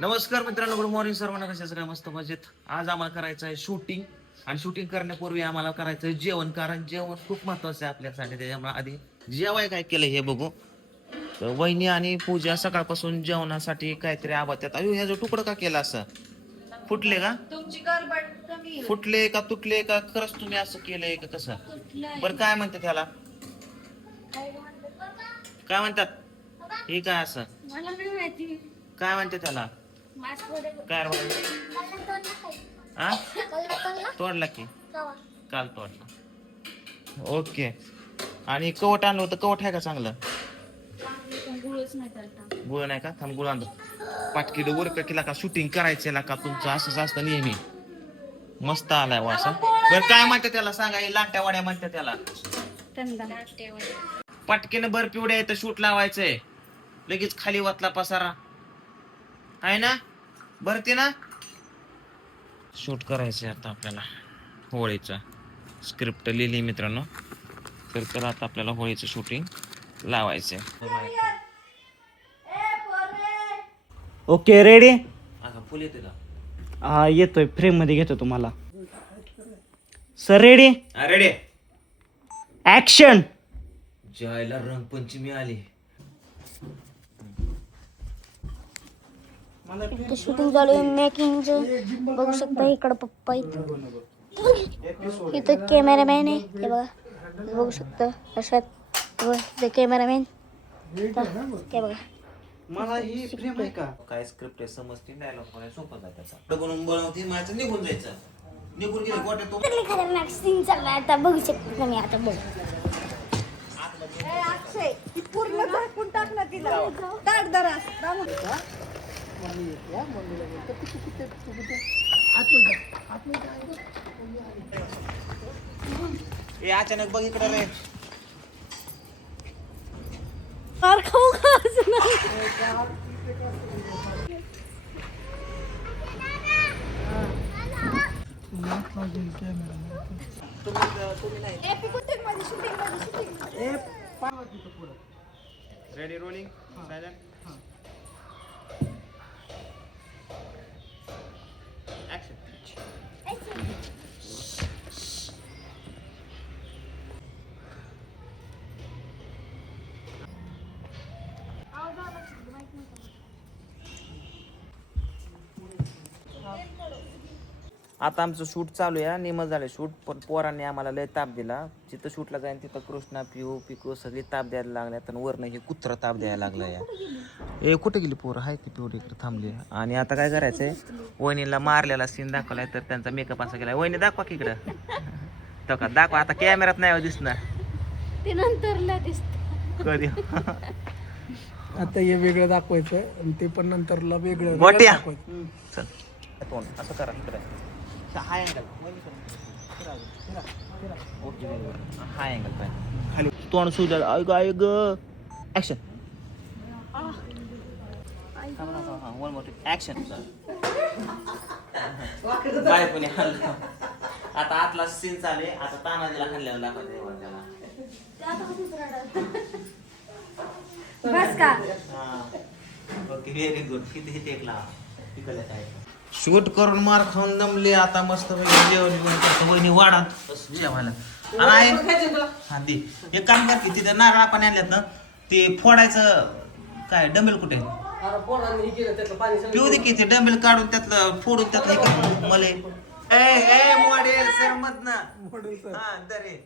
नमस्कार मित्रांनो, good morning सर्वांना. कशाचं काय मस्त मजेत. आज आम्हाला करायचं आहे शूटिंग आणि शूटिंग करण्यापूर्वी आम्हाला करायचं आहे जेवण, कारण जेवण खूप महत्वाचं आहे आपल्यासाठी. त्याच्यामुळे आधी जेवाय काय केलं हे बघू. तर वहिनी आणि पूजा सकाळपासून जेवणासाठी काहीतरी आबात्यात. अयो ह्याचं तुकडं का केलं असं? फुटले का? तुमची गडबड कमी फुटले का तुटले का खरंच तुम्ही असं केलंय का कसं? बरं काय म्हणतात त्याला? काय म्हणतात हे? काय असं मला नाही माहिती. काय म्हणते त्याला? काय हा तोडला की काल तोडला. ओके. आणि कवट आणलं होतं. कवट आहे का चांगलं? गुळ नाही का? थांब गुळ आणतो. पाटकीड वर केला का शूटिंग करायचं का तुमचं असंच असतं नेहमी. मस्त आलाय वासा. बरं काय म्हणते त्याला सांगा. लाट्या वाड्या म्हणते त्याला. पटकीनं भर पिवड्या येतं शूट लावायचंय. लगेच खाली वातला पसारा आहे ना. भरते ना. शूट करायचंय आता आपल्याला होळीचा. स्क्रिप्ट लिहिली मित्रांनो. तर आता आपल्याला होळीचं शूटिंग लावायचंय. Okay ready. आता फुल येते का? हा येतोय. फ्रेम मध्ये घेतो तुम्हाला. Sir ready. रेडी. ऍक्शन. जायला रंगपंचमी आली. शूटिंग चालू आहे. मेकिंगचं बघू शकता. इकडं पप्पा इथं कॅमेरामॅन आहे. हे बघा बघू शकता. अशात कॅमेरामॅन काय बघा. मला ही फ्रेम आहे का? काय स्क्रिप्ट आहे समजते. डायलॉग कोणा सोपं आहे त्याचा. बनवून बनवते माझं निघून जायचं. निघून गेले गोट्या तो. खतरनाक सीन चालला आहे आता. बघू शकता तुम्ही. आता बघ पूर्ण झाकून टाकला तिला. ताट दरा ए अचानक बघ इकडे रे. खाऊ खा रेडी रोलिंग. आता आमचं शूट चालू आहे. निमत झालं शूट. पण पोरांनी आम्हाला लय ताप दिला. जिथं शूटला जाईन तिथं कृष्णा पिऊ पिकू सगळी ताप द्यायला लागल्या. तर वरनं हे कुत्र ताप द्यायला लागलं या. ए कुठे गेली पोरं? आहे ती पिवडी इकडे थांबली. आणि आता काय करायचंय, वहिनीला मारलेला सीन दाखवलाय. तर त्यांचा मेकअप असा केलाय. वहिनी दाखवा की इकडं. तो का दाखवा. आता कॅमेऱ्यात नाही दिसणार ते नंतरला दिसत. कधी. आता हे वेगळं दाखवायचं आणि ते पण नंतरला वेगळं गोट्या. दाखवायचं. चल तोंड असं करा इकडे. High angle. Okay high angle पाहिजे. खाली तोंड सुद्धा. ऐक ऐक ऍक्शन. One more action. बाय कोणी हल्ला. आता आतला सीन चालू. आता तानाजीला हल्ल्याला दाखवायचं त्याला. बस का. Okay very good. किती टेकला तिकडे काय शूट करून मार खाऊन दमले. आता मस्त जेवण करतो. वहिनी वाढात जेवायला. हा दे एक काम कर की तिथं नारळ आपण आणल्यात ना ते फोडायचं. काय डंबेल कुठे पिऊ दे की. ते डंबेल काढून त्यातलं फोडून त्यातलं मले. ए मॉडेल सर मत ना. हा दरे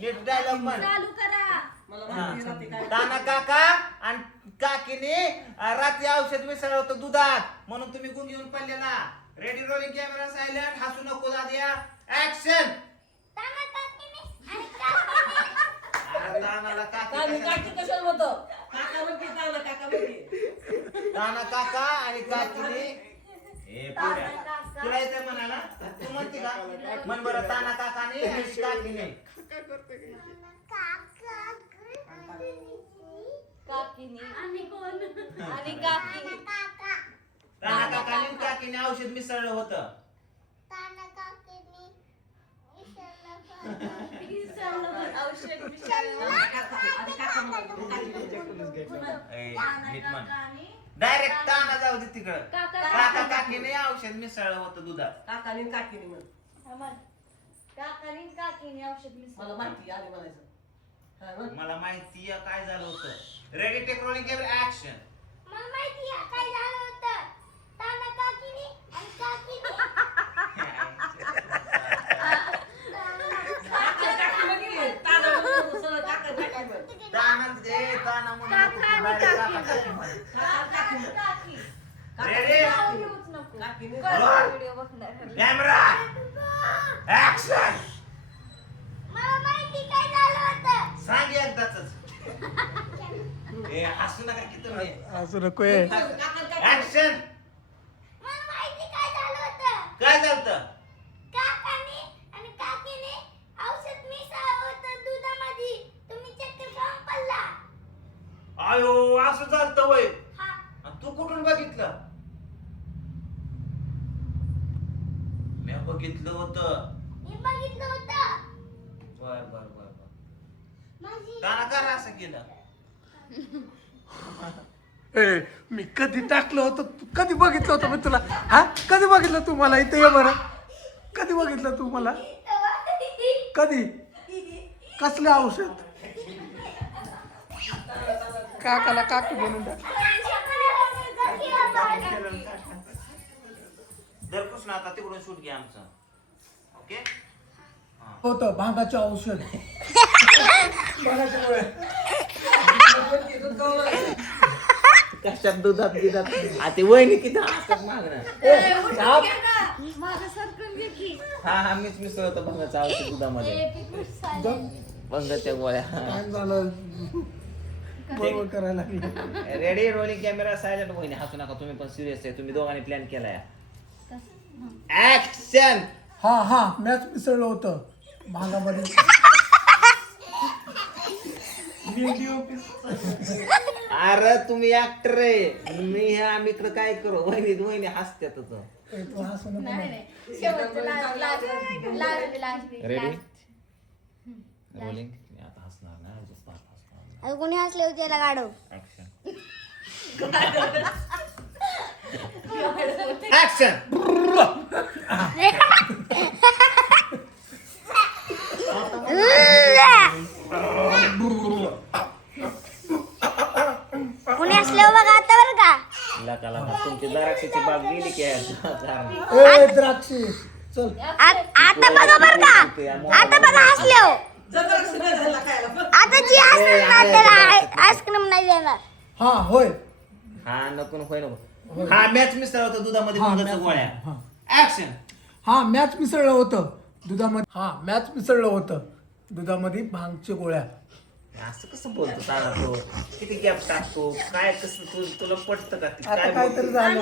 नीट डायलॉग म्हण. ताना काका आणि काकीने रात्री औषध मिसळलं होतं दुधात म्हणून तुम्ही गुंग घेऊन पडलेला. Ready rolling camera silent. हसू नको दाद्या. ऍक्शन. तानाला ताना काका आणि काकीने. तुला येते म्हणाला. तू म्हणते का? म्हण बरं. ताना काकाने आणि काकीने. ताना काकाने काकीने औषध मिसळलं होतं. डायरेक्ट ताना जाऊ दे तिकडं. काका काकीने औषध मिसळलं होतं दुधात. काकाने काकीने औषध मिसळलं. मला माहिती आली म्हणायचं. मला माहिती आहे काय झालं होतं. Ready take rolling camera action. मला माहिती आहे काय झालं होतं. ताना काकीने आणि तानाच घे, ताना म्हणून नको तू direct काका काकी म्हण. रेडी व्हिडिओ बघणार. Camera action. मला माहिती काय झालं होतं. सांग एकदाच. ए हसू नका की तुम्ही. असं नको आहे. ऍक्शन. मला माहिती काय झालं होतं. काय झालं? काकाने आणि काकीने औषध मिसळलं होतं दुधामध्ये. तुम्ही चक्कर खाऊन पडला. आयो असं झालं वय. हा. आणि तू कुठून बघितलं? मी बघितलं होतं. मी बघितलं होतं. बर बर बर बर. माझी ताना करा असं केलं. ए, मी कधी टाकलं होतं कधी बघितलं होतं मी तुला हा कधी बघितलं तू मला इथे ये बरं कधी बघितलं तू मला कधी कसलं औषध काकाला काकी म्हणून टाक दर कृष्ण आता तिकडून शूट घ्या आमचं. ओके होतं भांगाचं औषध कशात दुधात बिधात आता वहिनी किती हसतात मागणं. माझं सरकून घे की. हा मीच मिसळ होतं भंगाचं औषध दुधामध्ये. भंगाच्या गोळ्या. काय झालं बरोबर करायला लागली. Ready rolling camera silent. वहिनी हसू नका तुम्ही पण सिरियस आहे. तुम्ही दोघांनी प्लॅन केलाय. ऍक्शन. हा मॅच मिसळलं होतं भांगामध्ये अरे तुम्ही ऍक्टर आहे. मी हे आम्ही इकडे काय करू. वहिनी हसत्यात. तू हसू नको नाही, मला. नाही. शेवटचं लास्ट. Ready rolling. आता हसणार ना just हसणार. अरे कोणी हसले होते त्याला गाडव. ऍक्शन. ऍक्शन. कोणी हसले हो बघा आता बरं का. लका लका तुमची द्राक्षाची बाग गेली की ए द्राक्षी चल आता बघा बरं का. आता बघा हसले हो. आता जी हसणार ना त्याला आईस्क्रीम नाही देणार. हा होय हा नको होय नको. हा मॅच मिसळ होतं दुधामध्ये हा, भंगाच्या match. गोळ्या. हा. ऍक्शन. हा मॅच मिसळलं होतं दुधामध्ये मॅच मिसळलं होतं दुधामध्ये भांगच्या गोळ्या असं कसं बोलतो ताना तो. किती गॅप टाकतो काय कसं तुला पटतं का ते आता काय काहीतरी झालं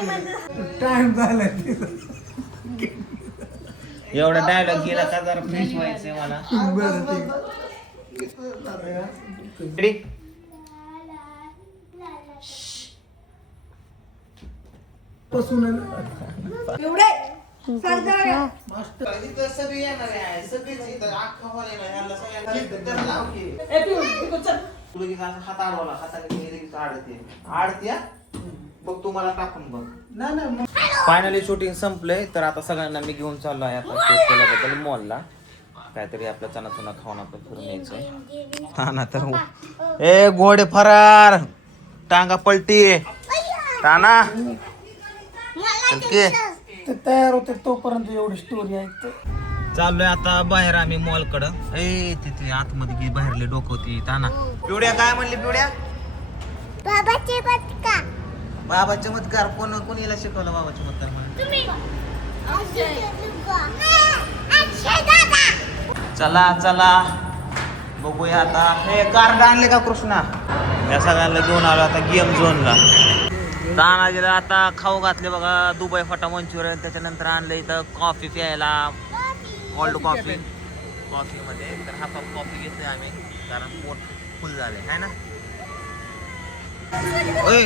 टाइम झालाय एवढा डायलॉग गेला का जरा फ्रेश व्हायचंय मला. बरं ठीक रेडी पासून इथं सगळी येणार आहे. सगळीच इथं अख्खा हॉल येणार. ह्याला सगळ्यांना तर लाव की. तुला असं हात अडवला हाताने आडते बघ तुम्हाला टाकून बघ. नाही फायनली शूटिंग संपलंय. तर आता सगळ्यांना मी घेऊन चाललो आहे आता शूट केल्याबद्दल मॉलला. काहीतरी आपलं चना चुना खाऊन आपण फिरून यायचंय. हा ना तर ए घोडे फरार टांगा पलटी ताना ते तयार होते तोपर्यंत एवढी स्टोरी आहे. चाललोय आता बाहेर आम्ही मॉल कडं. ए तिथे आतमध्ये गी बाहेरले डोकं होती ताना. पिवड्या काय म्हणली पिवड्या. बाबाचे बटका. बाबा चमत्कार कोणीला शिकवलं बाबा चमत्कार म्हणून. चला चला बघूया आता. हे कार्ड आणले का कृष्णा. या सगळ्यांना घेऊन आलो आता गेम झोनला. ताना गेला आता खाऊ घातले बघा दुबई फटा मंचुरियन. त्याच्यानंतर आणलं इथं कॉफी प्यायला कोल्ड कॉफी. कॉफीमध्ये तर हाफ ऑफ कॉफी घेतोय आम्ही कारण पोट फुल झाले आहे ना. ओय